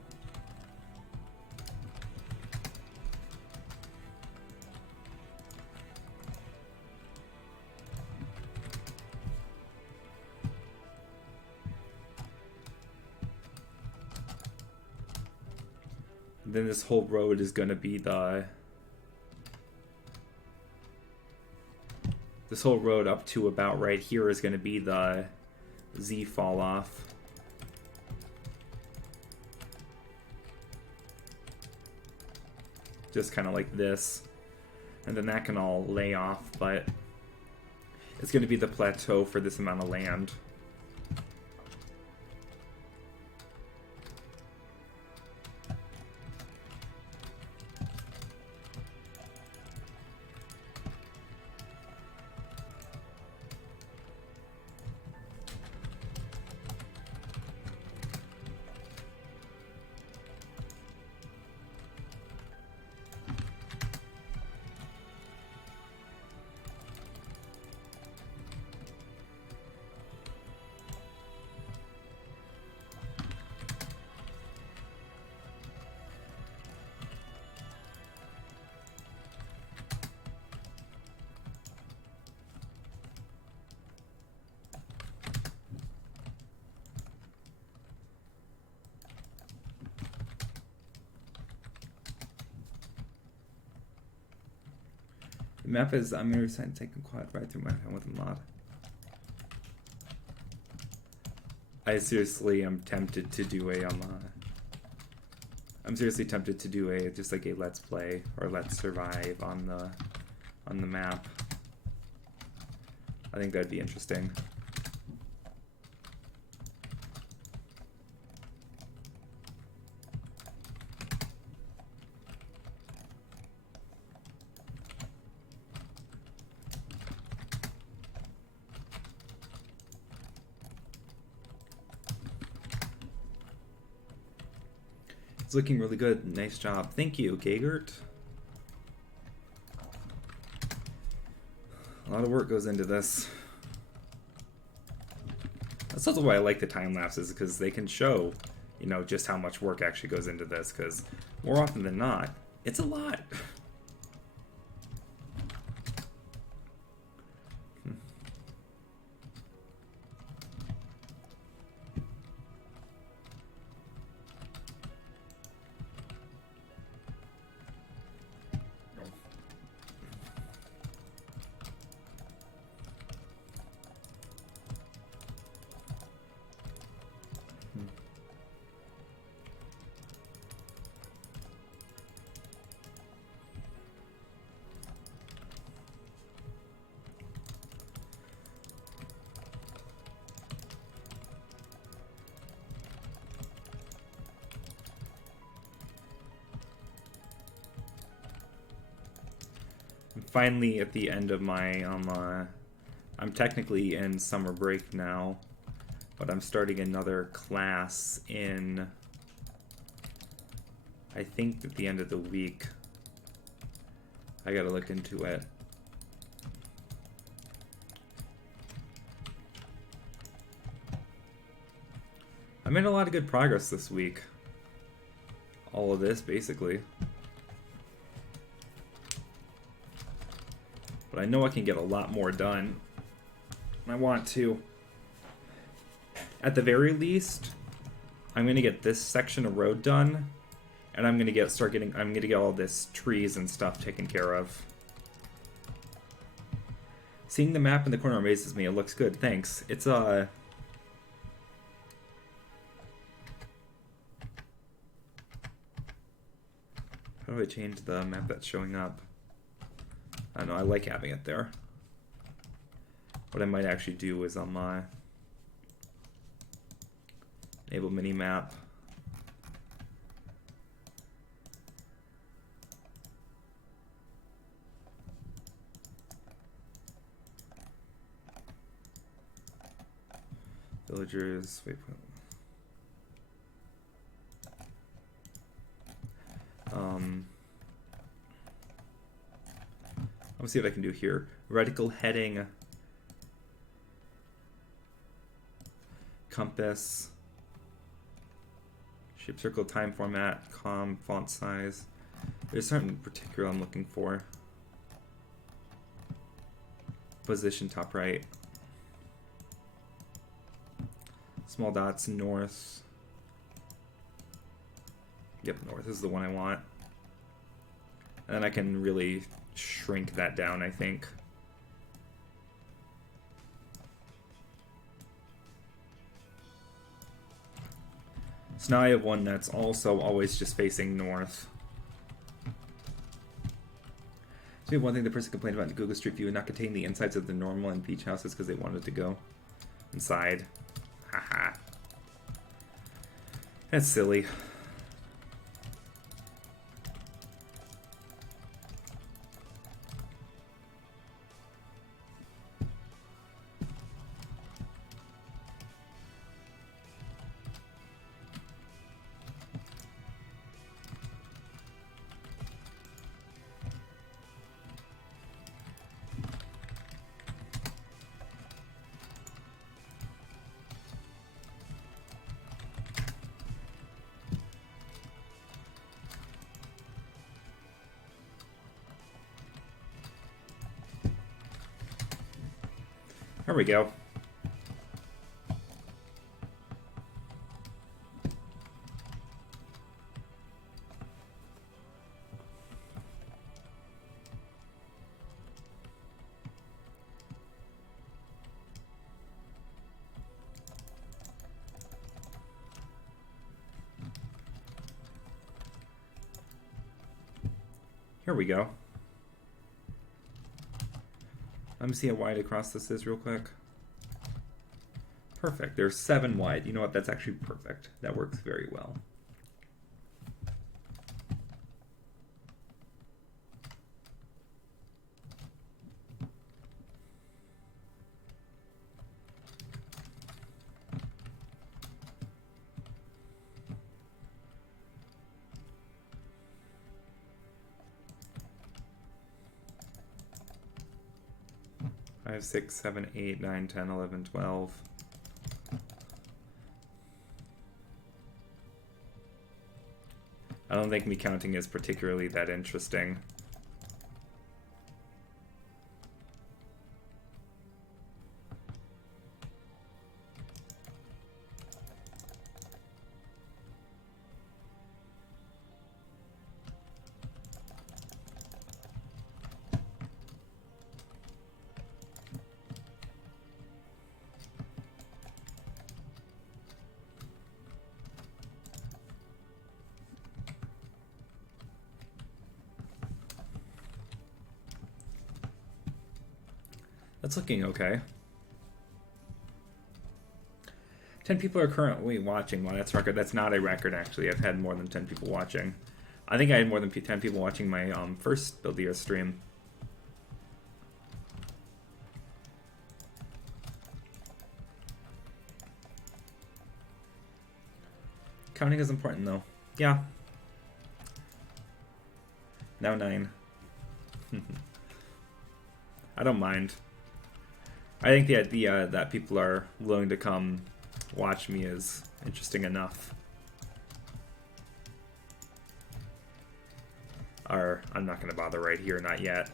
And then this whole road is going to be this whole road up to about right here is going to be the Z fall off. Just kind of like this. And then that can all lay off, but it's going to be the plateau for this amount of land. The map is, I'm going to take a quad right through my town with a mod. I seriously am tempted to do I'm seriously tempted to do just like a let's play or let's survive on the map. I think that'd be interesting. It's looking really good. Nice job. Thank you, Gagert. A lot of work goes into this. That's also why I like the time lapses, because they can show, you know, just how much work actually goes into this, because more often than not, it's a lot. finally at the end of my I'm technically in summer break now, but I'm starting another class in, I think, at the end of the week. I gotta look into it. I made a lot of good progress this week. All of this, basically. But I know I can get a lot more done. I want to. At the very least, I'm gonna get this section of road done, and I'm gonna get all this trees and stuff taken care of. Seeing the map in the corner amazes me. It looks good. Thanks. It's How do I change the map that's showing up? I don't know, I like having it there. What I might actually do is on my enable mini map. Villagers, wait. Let's see what I can do here. Reticle heading, compass, shape circle, time format, font size. There's something particular I'm looking for. Position top right. Small dots north. Yep, north is the one I want. And then I can really shrink that down, I think. So now I have one that's also always just facing north. So we have one thing the person complained about in Google Street View, not contain the insides of the normal and beach houses because they wanted to go inside. Haha. That's silly. There we go. Here we go. Let me see how wide across this is real quick. Perfect. There's 7 wide. You know what? That's actually perfect. That works very well. Five, 6, 7, 8, 9, 10, 11, 12. I don't think me counting is particularly that interesting. That's looking okay. 10 people are currently watching. Well, that's record. That's not a record, actually. I've had more than 10 people watching. I think I had more than 10 people watching my first Build the Earth stream. Counting is important though. Yeah. Now 9. I don't mind. I think the idea that people are willing to come watch me is interesting enough. Or I'm not going to bother right here, not yet.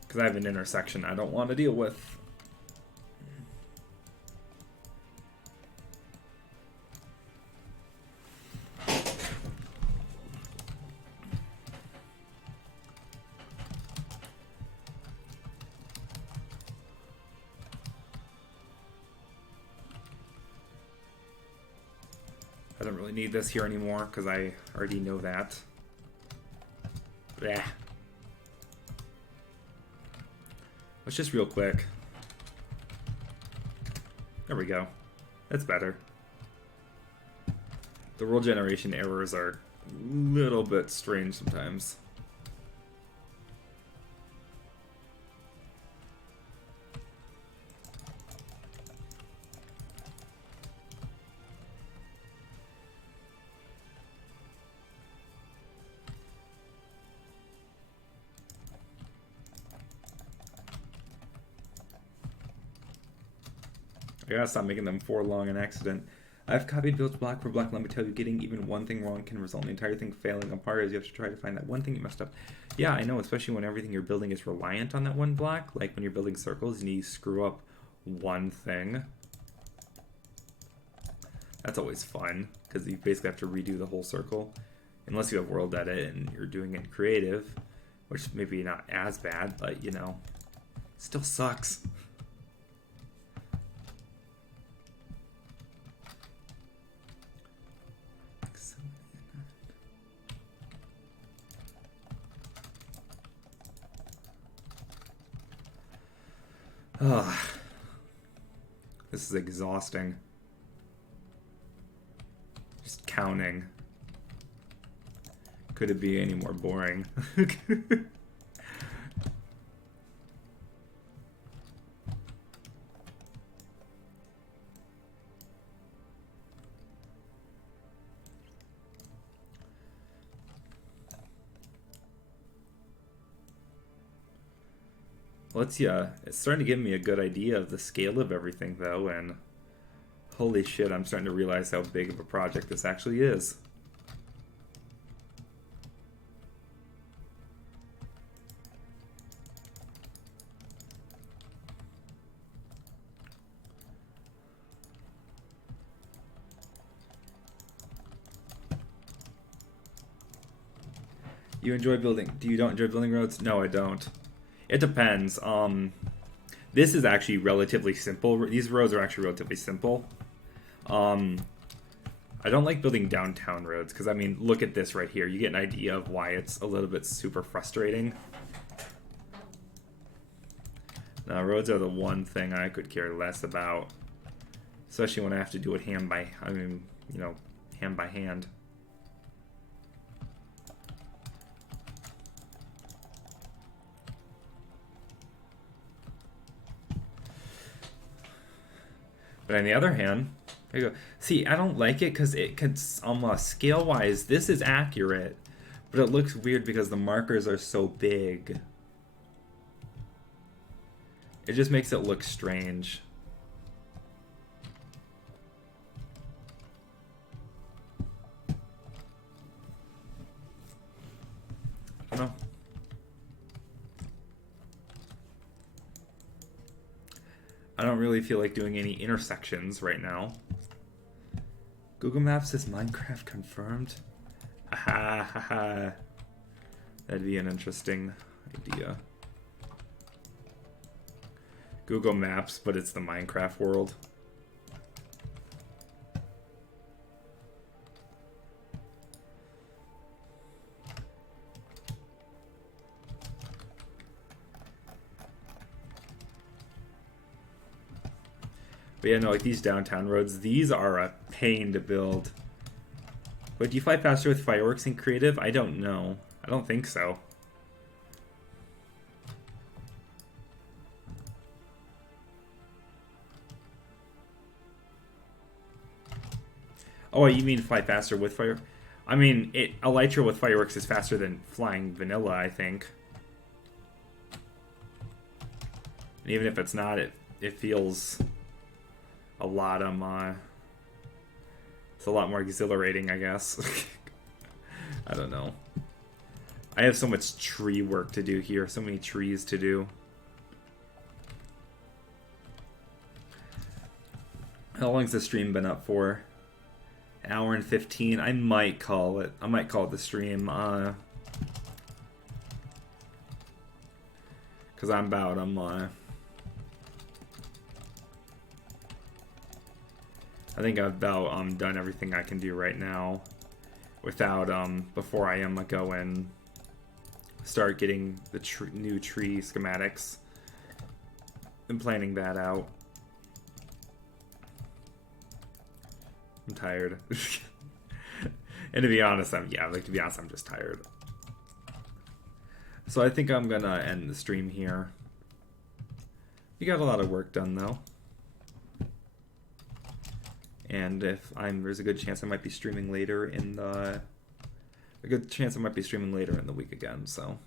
Because I have an intersection I don't want to deal with. I don't really need this here anymore because I already know that. Yeah. Let's just real quick. There we go. That's better. The roll generation errors are a little bit strange sometimes. I gotta stop making them 4 long an accident. I've copied builds block for block. Let me tell you, getting even one thing wrong can result in the entire thing failing apart, as you have to try to find that one thing you messed up. Yeah, I know, especially when everything you're building is reliant on that one block. Like when you're building circles and you screw up one thing. That's always fun, because you basically have to redo the whole circle. Unless you have world edit and you're doing it creative, which maybe not as bad, but you know, still sucks. Ugh. This is exhausting. Just counting. Could it be any more boring? It's starting to give me a good idea of the scale of everything though, and holy shit, I'm starting to realize how big of a project this actually is. You enjoy building. Do you don't enjoy building roads? No, I don't. It depends. This is actually relatively simple. These roads are actually relatively simple. I don't like building downtown roads because, I mean, look at this right here. You get an idea of why it's a little bit super frustrating. Now, roads are the one thing I could care less about, especially when I have to do it hand by hand. But on the other hand, there you go. See, I don't like it because it could, scale-wise, this is accurate, but it looks weird because the markers are so big. It just makes it look strange. I don't know. I don't really feel like doing any intersections right now. Google Maps says Minecraft confirmed. Haha, haha. That'd be an interesting idea. Google Maps, but it's the Minecraft world. But yeah, no, like these downtown roads, these are a pain to build. But do you fly faster with fireworks in creative? I don't know. I don't think so. Oh, you mean fly faster with fire? I mean, Elytra with fireworks is faster than flying vanilla, I think. And even if it's not, it feels a lot it's a lot more exhilarating, I guess. I don't know. I have so much tree work to do here, so many trees to do. How long's the stream been up for? An hour and 15. I might call it the stream. Cause I'm I think I've about done everything I can do right now without before I go and start getting the new tree schematics and planning that out. I'm tired. And to be honest, I'm just tired. So I think I'm gonna end the stream here. We got a lot of work done though. And there's a good chance I might be streaming later in the week again, so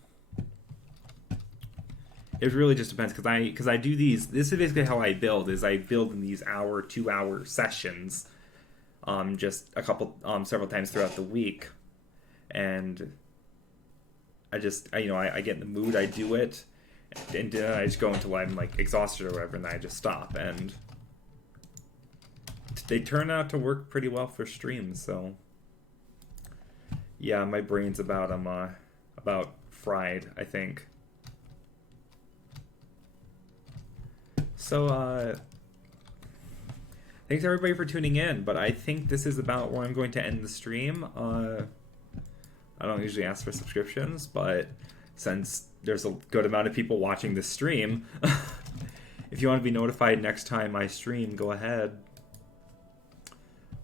it really just depends because I do these. This is basically how I build. I build in these 2-hour sessions, just several times throughout the week, and I get in the mood, I do it, and then I just go until I'm exhausted or whatever, and then I just stop. And they turn out to work pretty well for streams, so yeah, my brain's about fried, I think. So thanks everybody for tuning in, but I think this is about where I'm going to end the stream. I don't usually ask for subscriptions, but since there's a good amount of people watching this stream, if you want to be notified next time I stream, go ahead.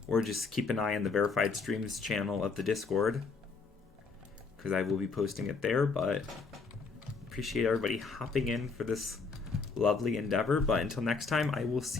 Or just keep an eye on the verified streams channel of the Discord, because I will be posting it there. But appreciate everybody hopping in for this lovely endeavor. But until next time, I will see you.